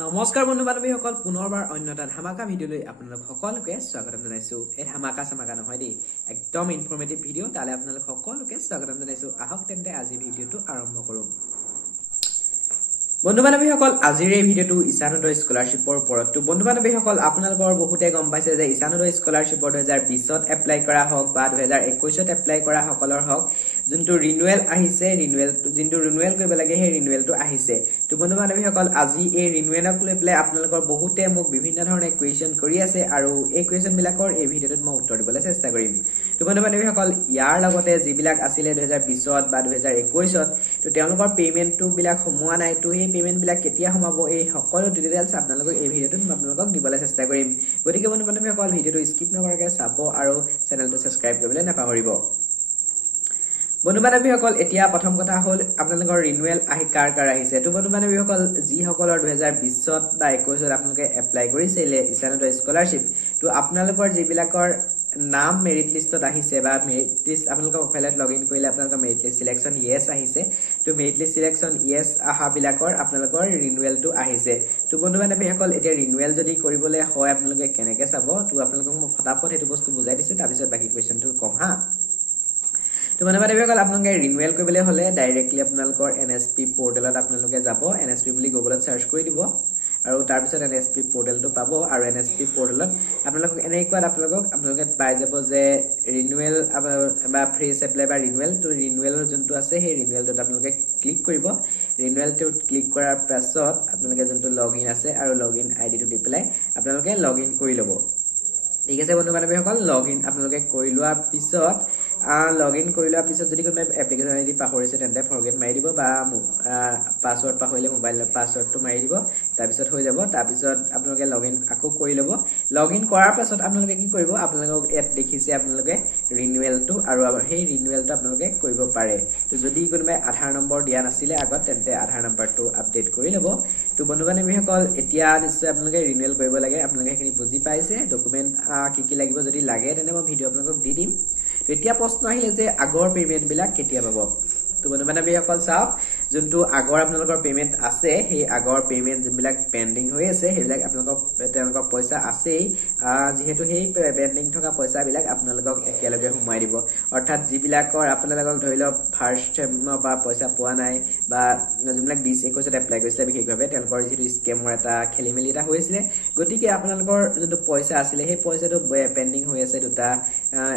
নমস্কাৰ বন্ধু বান্ধৱীসকল পুনৰবাৰ অন্য এটা ধামাকা ভিডিঅ'লৈ আপোনালোক সকলোকে স্বাগতম জনাইছো। এই ধামাকা চামাকা নহয় দেই, একদম ইনফৰ্মেটিভ ভিডিঅ'। তালে আপোনালোক সকলোকে স্বাগতম জনাইছো। আহক তেন্তে আজি ভিডিঅ'টো আৰম্ভ কৰোঁ। বন্ধু বান্ধৱীসকল, আজিৰ এই ভিডিঅ'টো ঈশানোদয় স্কলাৰশ্বিপৰ ওপৰত। তো বন্ধু বান্ধৱীসকল, আপোনালোকৰ বহুতে গম পাইছে যে ঈশানোদয় স্কলাৰশ্বিপৰ 2020ত এপ্লাই কৰা হওক বা 2021ত এপ্লাই কৰা সকলৰ হওক, যোনটো ৰিনুৱেল আহিছে, যোনটো ৰিনুৱেল কৰিব লাগে সেই ৰিনুৱেলটো আহিছে। তো বন্ধু বান্ধৱীসকল, আজি এই ৰিনুৱেলক লৈ পেলাই আপোনালোকৰ বহুতে মোক বিভিন্ন ধৰণে কুৱেশ্যন কৰি আছে আৰু এই কুৱেশ্যন বিলাকৰ এই ভিডিঅ'টোত মই উত্তৰ দিবলৈ চেষ্টা কৰিম। তো বন্ধু বান্ধৱীসকল, ইয়াৰ লগতে যিবিলাক আছিলে 2020ত বা 2021ত, তো তেওঁলোকৰ পেমেণ্টটো বিলাক সোমোৱা নাই। তো সেই পেমেণ্ট বিলাক কেতিয়া সোমাব, এই সকলো ডিটেইলছ আপোনালোকক এই ভিডিঅ'টোত মই আপোনালোকক দিবলৈ চেষ্টা কৰিম। গতিকে বন্ধু বান্ধৱীসকল, ভিডিঅ'টো স্কিপ নকৰাকৈ চাব আৰু চেনেলটো ছাবস্ক্ৰাইব কৰিবলৈ নাপাহৰিব। বন্ধু বান্ধৱীসকল, এতিয়া প্ৰথম কথা হ'ল আপোনালোকৰ ৰিনুৱেল কাৰ আহিছে। তো বন্ধু বান্ধৱীসকল, যিসকলৰ 2020ত বা 21ত আপোনালোকে এপ্লাই কৰিছিলে ঈশানোদয় স্কলাৰশ্বিপ, তো আপোনালোকৰ যিবিলাকৰ নাম মেৰিট লিষ্টত আহিছে বা মেৰিট লিষ্ট আপোনালোকৰ প্ৰফাইলত লগ ইন কৰিলে আপোনালোকৰ মেৰিট লিষ্ট চিলেকশ্যন য়েছ আহিছে। তো মেৰিট লিষ্ট চিলেকশ্যন য়েছ অহাবিলাকৰ আপোনালোকৰ ৰিনুৱেলটো আহিছে। তো বন্ধু বান্ধৱীসকল, এতিয়া ৰিনুৱেল যদি কৰিবলৈ হয় আপোনালোকে কেনেকৈ চাব, তো আপোনালোকক মই ফটাফট সেইটো বস্তু বুজাই দিছোঁ, তাৰপিছত বাকী কুৱেশ্যনটো কম হা। তো বন্ধু বান্ধৱীসকল, আপোনালোকে ৰিনুৱেল কৰিবলৈ হ'লে ডাইৰেক্টলি আপোনালোকৰ NSP পৰ্টেলত আপোনালোকে যাব। NSP বুলি গুগলত চাৰ্চ কৰি দিব আৰু তাৰপিছত NSP পৰ্টেলটো পাব আৰু NSP পৰ্টেলত আপোনালোকক এনেকুৱাত আপোনালোকে পাই যাব যে ৰিনুৱেল বা ফ্ৰেছ এপ্লাই বা ৰিনুৱেল। তো ৰিনুৱেলৰ যোনটো আছে সেই ৰিনুৱেলটোত আপোনালোকে ক্লিক কৰিব। ৰিনুৱেলটোত ক্লিক কৰাৰ পাছত আপোনালোকে যোনটো লগ ইন আছে আৰু লগ ইন ID টো দি পেলাই আপোনালোকে লগ ইন কৰি ল'ব। ঠিক আছে বন্ধু বান্ধৱীসকল, লগ ইন আপোনালোকে কৰি লোৱাৰ পিছত যদি কোনোবাই এপ্লিকেশ্যন ID পাহৰিছে তেন্তে ফৰগেট মাৰি দিব বা পাছৱৰ্ড পাহৰিলে মোবাইলৰ পাছৱৰ্ডটো মাৰি দিব, তাৰপিছত হৈ যাব। তাৰপিছত আপোনালোকে লগ ইন আকৌ কৰি ল'ব। লগ ইন কৰাৰ পাছত আপোনালোকে কি কৰিব, আপোনালোকক ইয়াত দেখিছে আপোনালোকে ৰিনুৱেলটো, আৰু সেই ৰিনুৱেলটো আপোনালোকে কৰিব পাৰে। তো যদি কোনোবাই আধাৰ নম্বৰ দিয়া নাছিলে আগত, তেন্তে আধাৰ নম্বৰটো আপডেট কৰি ল'ব। তো বন্ধু বান্ধৱীসকল, এতিয়া নিশ্চয় আপোনালোকে ৰিনুৱেল কৰিব লাগে। আপোনালোকে সেইখিনি বুজি পাইছে। ডকুমেণ্ট কি লাগিব যদি লাগে তেন্তে মই ভিডিঅ' আপোনালোকক দি দিম। তো এতিয়া প্ৰশ্ন আহিলে যে আগৰ পেমেণ্টবিলাক কেতিয়া পাব। তো বন্ধু বান্ধৱীসকল চাওক, যোনটো আগৰ আপোনালোকৰ পেমেণ্ট আছে, সেই আগৰ পেমেণ্ট যোনবিলাক পেণ্ডিং হৈ আছে সেইবিলাক তেওঁলোকৰ পইচা আছেই। যিহেতু সেই পেণ্ডিং থকা পইচাবিলাক আপোনালোকক একেলগে সোমাই দিব। অৰ্থাৎ যিবিলাকৰ আপোনালোকক ধৰি লওক ফাৰ্ষ্ট ছেমৰ পৰা পইচা পোৱা নাই বা যোনবিলাক 2021ত এপ্লাই কৰিছিলে বিশেষভাৱে, তেওঁলোকৰ যিহেতু স্কেমৰ এটা খেলি মেলি এটা হৈছিলে, গতিকে আপোনালোকৰ যোনটো পইচা আছিলে সেই পইচাটো পেণ্ডিং হৈ আছে দুটা।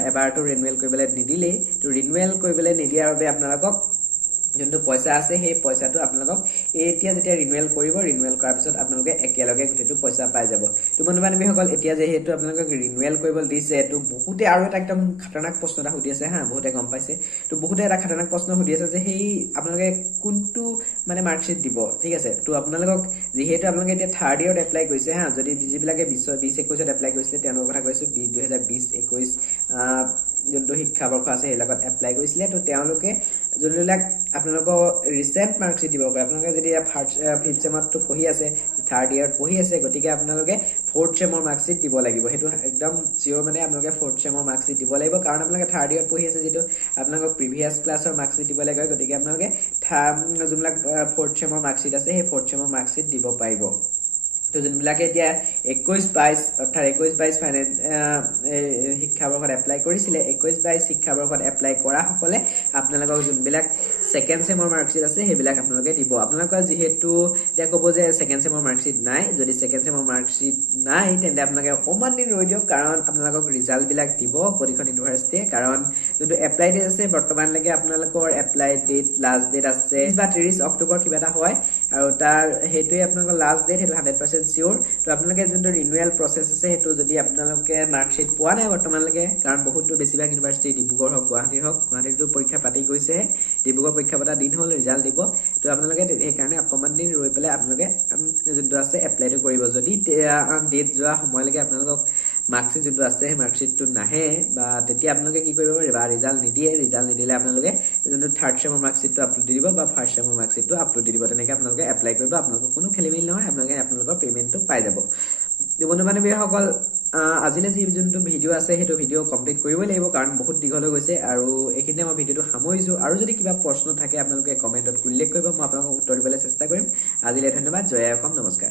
এবাৰটো ৰিনুৱেল কৰিবলৈ নিদিলেই। তো ৰিনুৱেল কৰিবলৈ নিদিয়াৰ বাবে আপোনালোকক যোনটো পইচা আছে সেই পইচাটো আপোনালোকক এতিয়া যেতিয়া ৰিনুৱেল কৰিব, ৰিনুৱেল কৰাৰ পিছত আপোনালোকে একেলগে গোটেইটো পইচা পাই যাব। তো বন্ধু বান্ধৱীসকল, এতিয়া যিহেতু আপোনালোকক ৰিনুৱেল কৰিবলৈ দিছে, তো বহুতে আৰু এটা একদম খাতৰনাক প্ৰশ্ন এটা সুধি আছে হা, বহুতে গম পাইছে। তো বহুতে এটা খাতৰনাক প্ৰশ্ন সুধি আছে যে সেই আপোনালোকে কোনটো মাৰ্কশ্বিট দিব। ঠিক আছে, তো আপোনালোকক যিহেতু আপোনালোকে এতিয়া থাৰ্ড ইয়েৰত এপ্লাই কৰিছে হা, যদি যিবিলাকে 2021ত এপ্লাই কৰিছিলে তেওঁলোকৰ কথা কৈছোঁ, 2020-21 যোনটো শিক্ষাবৰ্ষ আছে সেইবিলাকত এপ্লাই কৰিছিলে, তো তেওঁলোকে যোনবিলাক আপোনালোকৰ ৰিচেণ্ট মাৰ্কশ্বিট দিব পাৰে। আপোনালোকে যদি ফিফ্থ ছেমতটো পঢ়ি আছে, থাৰ্ড ইয়েৰত পঢ়ি আছে, গতিকে আপোনালোকে ফ'ৰ্থ ছেমৰ মাৰ্কশ্বিট দিব লাগিব। সেইটো একদম চিয়'ৰ, আপোনালোকে ফ'ৰ্থ ছেমৰ মাৰ্কশ্বিট দিব লাগিব, কাৰণ আপোনালোকে থাৰ্ড ইয়েৰত পঢ়ি আছে, যিটো আপোনালোকক প্ৰিভিয়াছ ক্লাছৰ মাৰ্কশ্বিট দিব লাগিব। গতিকে আপোনালোকে যোনবিলাক ফ'ৰ্থ ছেমৰ মাৰ্কশ্বিট আছে সেই ফ'ৰ্থ ছেমৰ মাৰ্কশ্বিট দিব পাৰিব। তো যোনবিলাকে এতিয়া 21-22 অৰ্থাৎ 21-22 শিক্ষাবৰ্ষত এপ্লাই কৰিছিলে, 21-22 শিক্ষাবৰ্ষত এপ্লাই কৰা সকলে আপোনালোকক যোনবিলাক ছেকেণ্ড ছেমৰ মাৰ্কশ্বিট আছে সেইবিলাক আপোনালোকে দিব। আপোনালোকৰ যিহেতু এতিয়া ক'ব যে ছেকেণ্ড ছেমৰ মাৰ্কশ্বিট নাই, যদি ছেকেণ্ড ছেমৰ মাৰ্কশ্বিট নাই তেন্তে আপোনালোকে অকণমান দিন ৰৈ দিয়ক, কাৰণ আপোনালোকক ৰিজাল্টবিলাক দিব প্ৰতিখন ইউনিভাৰ্চিটিয়ে। কাৰণ যোনটো এপ্লাই ডেট আছে বৰ্তমানলৈকে আপোনালোকৰ এপ্লাই ডেট লাষ্ট ডেট আছে 30 অক্টোবৰ কিবা এটা হয়, আৰু সেইটোৱে আপোনালোকৰ লাষ্ট ডেট, সেইটো 100% চিয়'ৰ। তো আপোনালোকে যোনটো ৰিনুৱেল প্ৰচেছ আছে সেইটো যদি আপোনালোকে মাৰ্কশ্বিট পোৱা নাই বৰ্তমানলৈকে, কাৰণ বহুতো বেছিভাগ ইউনিভাৰ্চিটি ডিব্ৰুগড় হওক গুৱাহাটীতো পৰীক্ষা পাতি গৈছেহে, ডিব্ৰুগড় পৰীক্ষা পতা দিন হ'ল, ৰিজাল্ট দিব। তো আপোনালোকে সেইকাৰণে অকণমান দিন ৰৈ পেলাই আপোনালোকে যোনটো আছে এপ্লাইটো কৰিব। যদি ডেট যোৱা সময়লৈকে আপোনালোকক মাৰ্কশ্বিট যোনটো আছে সেই মাৰ্কশ্বিটটো নাহে বা তেতিয়া আপোনালোকে কি কৰিব বা ৰিজাল্ট নিদিলে আপোনালোকে যোনটো থাৰ্ড ছেমৰ মাৰ্কশ্বিটটো আপলোড দি দিব বা ফাৰ্ষ্ট ছেমৰ মাৰ্কশ্বিটটো আপলোড দি দিব। তেনেকৈ আপোনালোকে এপ্লাই কৰিব, আপোনালোকৰ কোনো খেলি মেলি নহয়, আপোনালোকৰ পেমেণ্টটো পাই যাব। বন্ধু বান্ধৱীসকল, আজিলৈ যি যোনটো ভিডিঅ' আছে সেইটো ভিডিঅ' কমপ্লিট কৰিবই লাগিব, কাৰণ বহুত দীঘল হৈ গৈছে। আৰু এইখিনিতে মই ভিডিঅ'টো সামৰিছোঁ। আৰু যদি কিবা প্ৰশ্ন থাকে আপোনালোকে কমেণ্টত উল্লেখ কৰিব, মই আপোনালোকক উত্তৰ দিবলৈ চেষ্টা কৰিম। আজিলৈ ধন্যবাদ, জয় অসম, নমস্কাৰ।